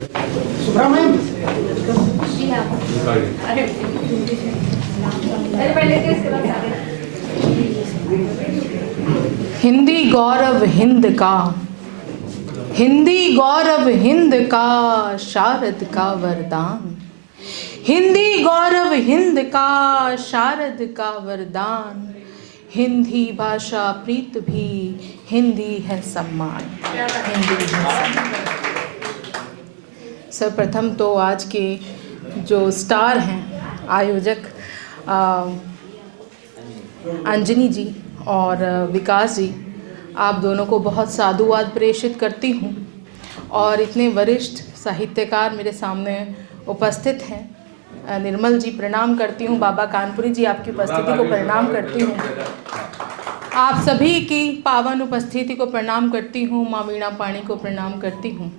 सुब्रमण्यम जी हाँ। अरे पहले के इसके बाद सारे। हिंदी गौरव हिंद का, हिंदी गौरव हिंद का, शारद का वरदान। हिंदी गौरव हिंद का, शारद का वरदान। हिंदी भाषा प्रीत भी, हिंदी है सम्मान, हिंदी है सम्मान। सर्वप्रथम तो आज के जो स्टार हैं, आयोजक अंजनी जी और विकास जी, आप दोनों को बहुत साधुवाद प्रेषित करती हूँ। और इतने वरिष्ठ साहित्यकार मेरे सामने उपस्थित हैं। निर्मल जी प्रणाम करती हूँ, बाबा कानपुरी जी आपकी उपस्थिति को प्रणाम करती हूँ, आप सभी की पावन उपस्थिति को प्रणाम करती हूँ, माँ वीणा पाणी को प्रणाम करती हूँ।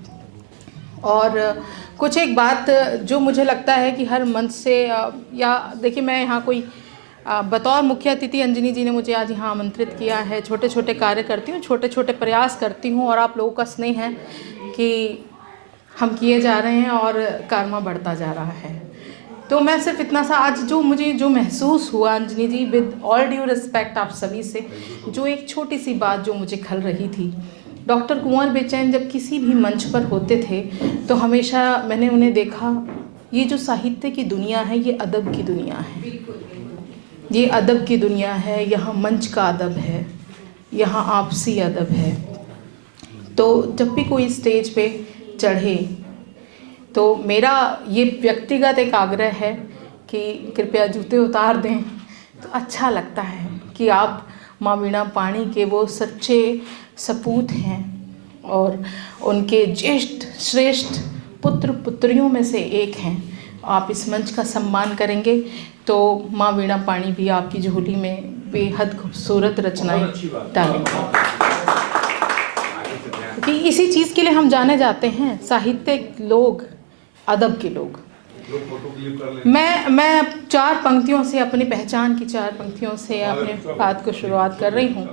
और कुछ एक बात जो मुझे लगता है कि हर मंच से या देखिए, मैं यहाँ कोई बतौर मुख्य अतिथि अंजनी जी ने मुझे आज यहाँ आमंत्रित किया है। छोटे छोटे कार्य करती हूँ, छोटे छोटे प्रयास करती हूँ, और आप लोगों का स्नेह है कि हम किए जा रहे हैं और कर्मा बढ़ता जा रहा है। तो मैं सिर्फ इतना सा आज जो महसूस हुआ अंजनी जी, विद ऑल ड्यू रिस्पेक्ट आप सभी से, जो एक छोटी सी बात जो मुझे खल रही थी। डॉक्टर कुंवर बेचैन जब किसी भी मंच पर होते थे तो हमेशा मैंने उन्हें देखा, ये जो साहित्य की दुनिया है ये अदब की दुनिया है, ये अदब की दुनिया है। यहाँ मंच का अदब है, यहाँ आपसी अदब है। तो जब भी कोई स्टेज पे चढ़े तो मेरा ये व्यक्तिगत एक आग्रह है कि कृपया जूते उतार दें। तो अच्छा लगता है कि आप माँ वीणा पाणी के वो सच्चे सपूत हैं और उनके ज्येष्ठ श्रेष्ठ पुत्र पुत्रियों में से एक हैं। आप इस मंच का सम्मान करेंगे तो माँ वीणा पाणी भी आपकी झोली में बेहद खूबसूरत रचनाएं डालेंगे, क्योंकि इसी चीज़ के लिए हम जाने जाते हैं, साहित्यिक लोग, अदब के लोग। मैं 4 पंक्तियों से, अपनी पहचान की 4 पंक्तियों से अपने बात को शुरुआत कर रही हूँ।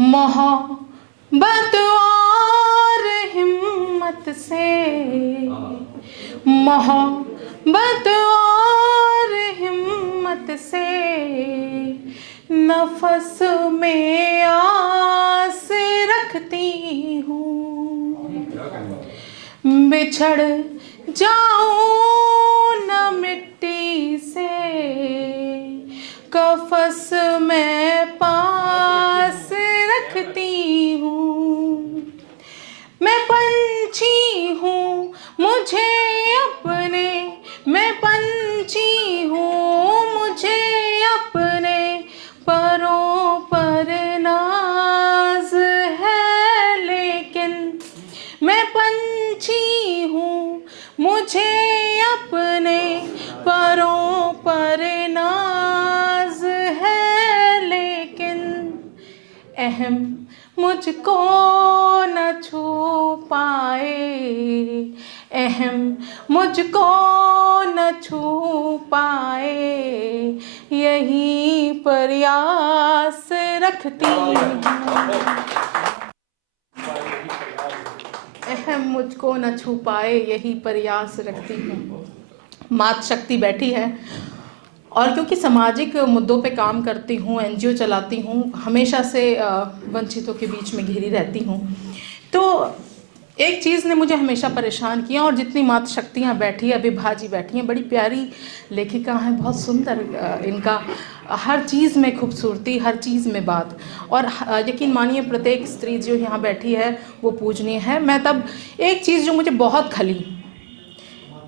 मोहब्बत और हिम्मत से, मोहब्बत और हिम्मत से, नफस में आस रखती हूँ। बिछड़ जाऊं न मिट्टी से, कफस में पास रखती हूँ। मैं पंछी हूँ मुझे अपने, मैं पंछी हूँ मुझे अपने परों पर नाज है, लेकिन मैं पंछी हूँ मुझे अपने परों पर नाज है, लेकिन अहम मुझको न छू पाए, अहम मुझको न छू पाए, यही प्रयास रखती हूँ। अहम मुझको न छू पाए, यही प्रयास रखती हूँ। मात शक्ति बैठी है और क्योंकि सामाजिक मुद्दों पे काम करती हूँ, एनजीओ चलाती हूँ, हमेशा से वंचितों के बीच में घिरी रहती हूँ। तो एक चीज़ ने मुझे हमेशा परेशान किया, और जितनी मात शक्तियाँ बैठी हैं, अभिभा जी बैठी हैं, बड़ी प्यारी लेखिका हैं, बहुत सुंदर, इनका हर चीज़ में खूबसूरती, हर चीज़ में बात। और यकीन मानिए प्रत्येक स्त्री जो यहाँ बैठी है वो पूजनीय है। मैं तब एक चीज़ जो मुझे बहुत खली,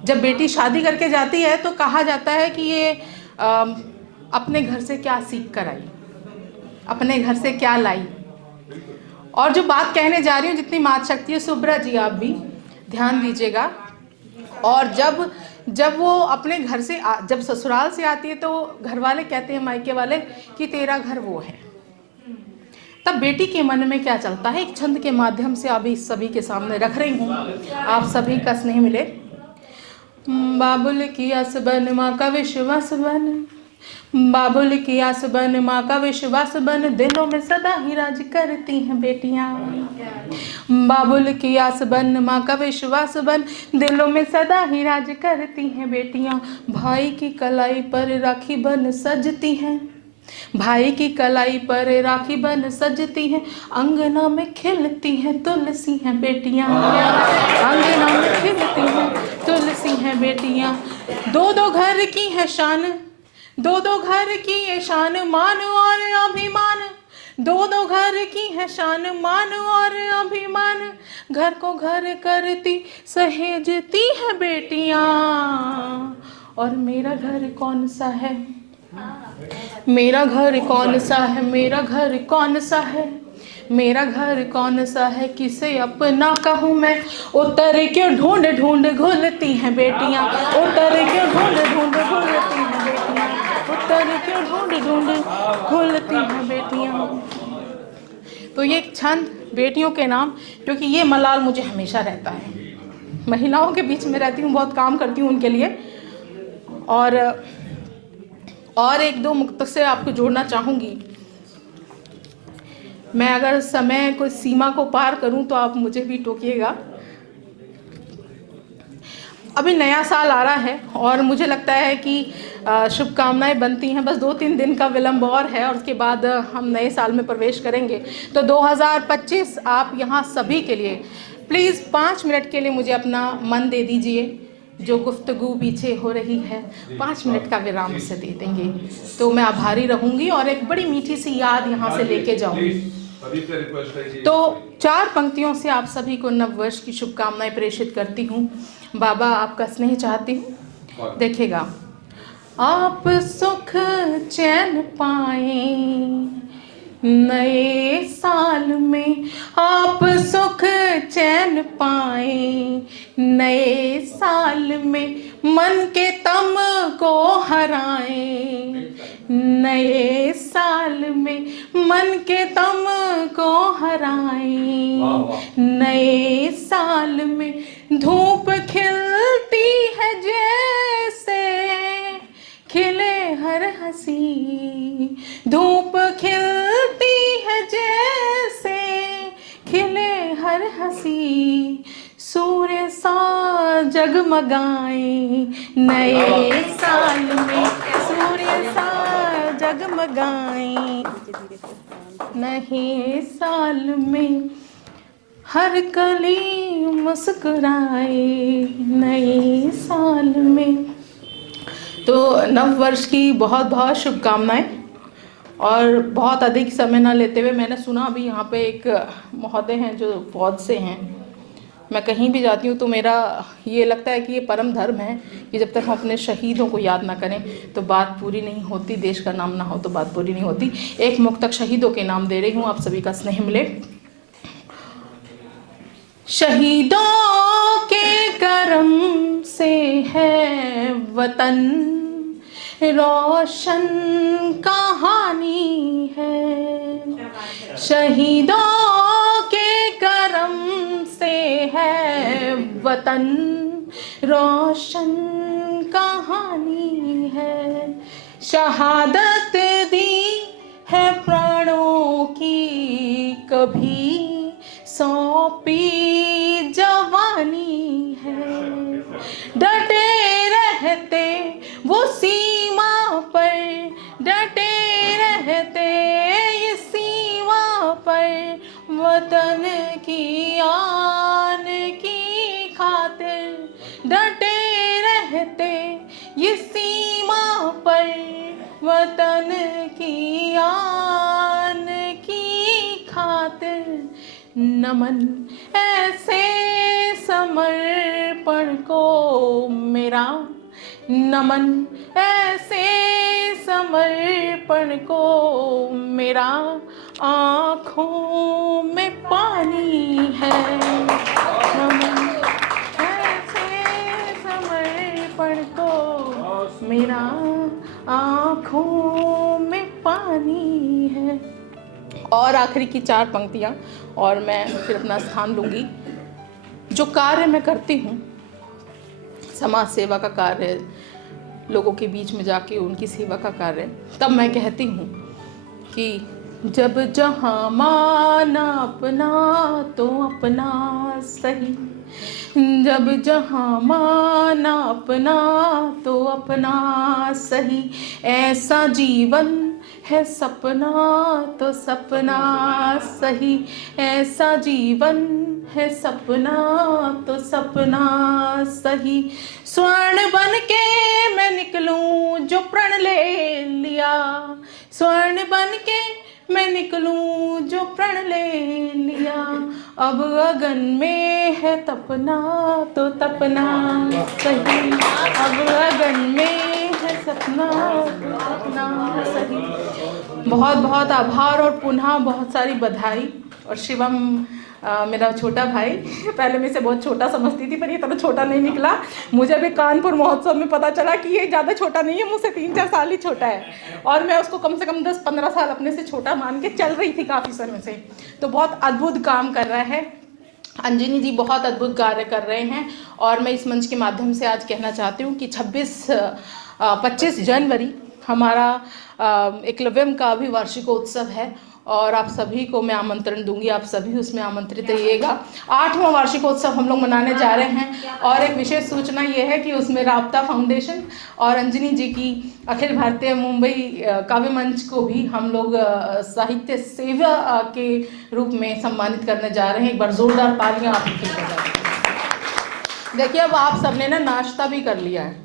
जब बेटी शादी करके जाती है तो कहा जाता है कि ये अपने घर से क्या सीख कर आई, अपने घर से क्या लाई। और जो बात कहने जा रही हूँ, जितनी मात शक्ति है, सुब्रा जी आप भी ध्यान दीजिएगा। और जब वो अपने घर से जब ससुराल से आती है तो घर वाले कहते हैं, मायके वाले, कि तेरा घर वो है। तब बेटी के मन में क्या चलता है, एक छंद के माध्यम से अभी सभी के सामने रख रही हूँ, आप सभी का स्नेह मिले। बाबुल की असबन माँ का विश्वास बन, बाबुल की आस बन, माँ का विश्वास बन, दिलों में सदा ही राज करती हैं बेटियाँ। बाबुल की आस बन, माँ का विश्वास बन, दिलों में सदा ही राज करती हैं बेटियाँ। भाई की कलाई पर राखी बन सजती हैं, भाई की कलाई पर राखी बन सजती हैं, अंगना में खिलती हैं तुलसी हैं बेटियाँ, अंगना में खिलती हैं तुलसी हैं बेटियाँ। दो दो घर की है शान, दो दो घर की है शान, मान और अभिमान, दो दो घर की है शान, मान और अभिमान, घर को घर करती सहेजती है बेटियाँ। और मेरा घर कौन सा है, मेरा घर कौन सा है, मेरा घर कौन सा है, मेरा घर कौन सा है, किसे अपना कहूँ मैं। उतर क्यों ढूंढ ढूंढ घुलती हैं बेटियाँ, उतर क्यों ढूंढ ढूंढ घुलती हैं बेटियाँ, उतर क्यों ढूंढ ढूंढ घुलती हैं बेटियाँ। तो ये एक छंद बेटियों के नाम, क्योंकि ये मलाल मुझे हमेशा रहता है। महिलाओं के बीच में रहती हूँ, बहुत काम करती हूँ उनके लिए। और एक दो मुक्त से आपको जोड़ना चाहूँगी। मैं अगर समय को सीमा को पार करूं तो आप मुझे भी टोकिएगा। अभी नया साल आ रहा है और मुझे लगता है कि शुभकामनाएं बनती हैं, बस 2-3 दिन का विलंब और है और उसके बाद हम नए साल में प्रवेश करेंगे। तो 2025 आप यहाँ सभी के लिए प्लीज़ 5 मिनट के लिए मुझे अपना मन दे दीजिए। जो गुफ्तगू पीछे हो रही है 5 मिनट का विराम से दे देंगे तो मैं आभारी रहूँगी और एक बड़ी मीठी सी याद यहाँ से लेके जाऊँगी। तो 4 पंक्तियों से आप सभी को नव वर्ष की शुभकामनाएं प्रेषित करती हूँ। बाबा आपका स्नेह चाहती हूँ। देखिएगा, आप सुख चैन पाएं नए साल में, आप सुख चैन पाएं नए साल में, मन के तम को हराएं नए साल में, मन के तम को हराएं नए साल में। धूप खिलती है जैसे खिले हर हंसी, धूप खिलती है जैसे खिले हर हंसी, सूर्य सा जगमगाए नए साल में, सूर्य सा जगमगाए नए साल में, हर कली मुस्कुराए नए साल में। तो नव वर्ष की बहुत बहुत शुभकामनाएं। और बहुत अधिक समय ना लेते हुए, मैंने सुना अभी यहाँ पे एक महोदय हैं जो फौज से हैं। मैं कहीं भी जाती हूँ तो मेरा ये लगता है कि ये परम धर्म है कि जब तक हम अपने शहीदों को याद ना करें तो बात पूरी नहीं होती, देश का नाम ना हो तो बात पूरी नहीं होती। एक मुक्तक शहीदों के नाम दे रही हूँ, आप सभी का स्नेह मिले। शहीदों के करम से है वतन रोशन कहानी है, शहीदों के करम से है वतन रोशन कहानी है, शहादत दी है प्राणों की कभी सौंपी जवानी है, डटे रहते वो सीमा पर, डटे रहते ये सीमा पर, वतन की आन की खातिर, डटे रहते ये सीमा पर, वतन की आन की खातिर। नमन ऐसे समर्पण को मेरा, नमन ऐसे समर्पण को मेरा, आँखों में पानी है। नमन ऐसे समर्पण को मेरा, आँखों में पानी है। और आखिरी की 4 पंक्तियाँ और मैं फिर अपना स्थान लूँगी। जो कार्य मैं करती हूँ, समाज सेवा का कार्य, लोगों के बीच में जाके उनकी सेवा का कार्य, तब मैं कहती हूँ कि जब जहाँ माना अपना तो अपना सही, जब जहाँ माना अपना तो अपना सही, ऐसा जीवन है सपना तो सपना सही, ऐसा जीवन है सपना तो सपना सही। स्वर्ण बन के मैं निकलूं जो प्रण ले लिया, स्वर्ण बन के मैं निकलूं जो प्रण ले लिया, अब अगन में है तपना तो तपना सही, अब अगन में है सपना तो सपना सही। बहुत बहुत आभार और पुनः बहुत सारी बधाई। और शिवम मेरा छोटा भाई, पहले मैं इसे बहुत छोटा समझती थी पर ये इतना छोटा नहीं निकला। मुझे भी कानपुर महोत्सव में पता चला कि ये ज़्यादा छोटा नहीं है, मुझसे 3-4 साल ही छोटा है, और मैं उसको कम से कम 10-15 साल अपने से छोटा मान के चल रही थी काफ़ी समय से। तो बहुत अद्भुत काम कर रहा है। अंजनी जी बहुत अद्भुत कार्य कर रहे हैं, और मैं इस मंच के माध्यम से आज कहना चाहती हूँ कि 25 जनवरी हमारा एकलव्यम का भी वार्षिकोत्सव है, और आप सभी को मैं आमंत्रण दूंगी, आप सभी उसमें आमंत्रित रहिएगा। 8वां वार्षिकोत्सव हम लोग मनाने जा रहे हैं, और एक विशेष सूचना ये है कि उसमें राब्ता फाउंडेशन और अंजनी जी की अखिल भारतीय मुंबई काव्य मंच को भी हम लोग साहित्य सेवा के रूप में सम्मानित करने जा रहे हैं। एक बार जोरदार तालियां आप उनके लिए। देखिए, अब आप सबने ना नाश्ता भी कर लिया है,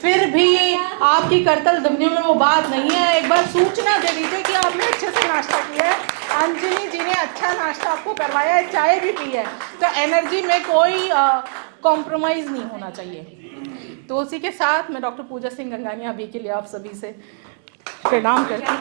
फिर भी आपकी करतल ध्वनियों में वो बात नहीं है। एक बार सूचना दे दीजिए कि आपने अच्छे से नाश्ता किया है, अंजनी जी ने अच्छा नाश्ता आपको करवाया है, चाय भी पी है, तो एनर्जी में कोई कॉम्प्रोमाइज़ नहीं होना चाहिए। तो उसी के साथ मैं डॉक्टर पूजा सिंह गंगानिया अभी के लिए आप सभी से प्रणाम करती हूँ।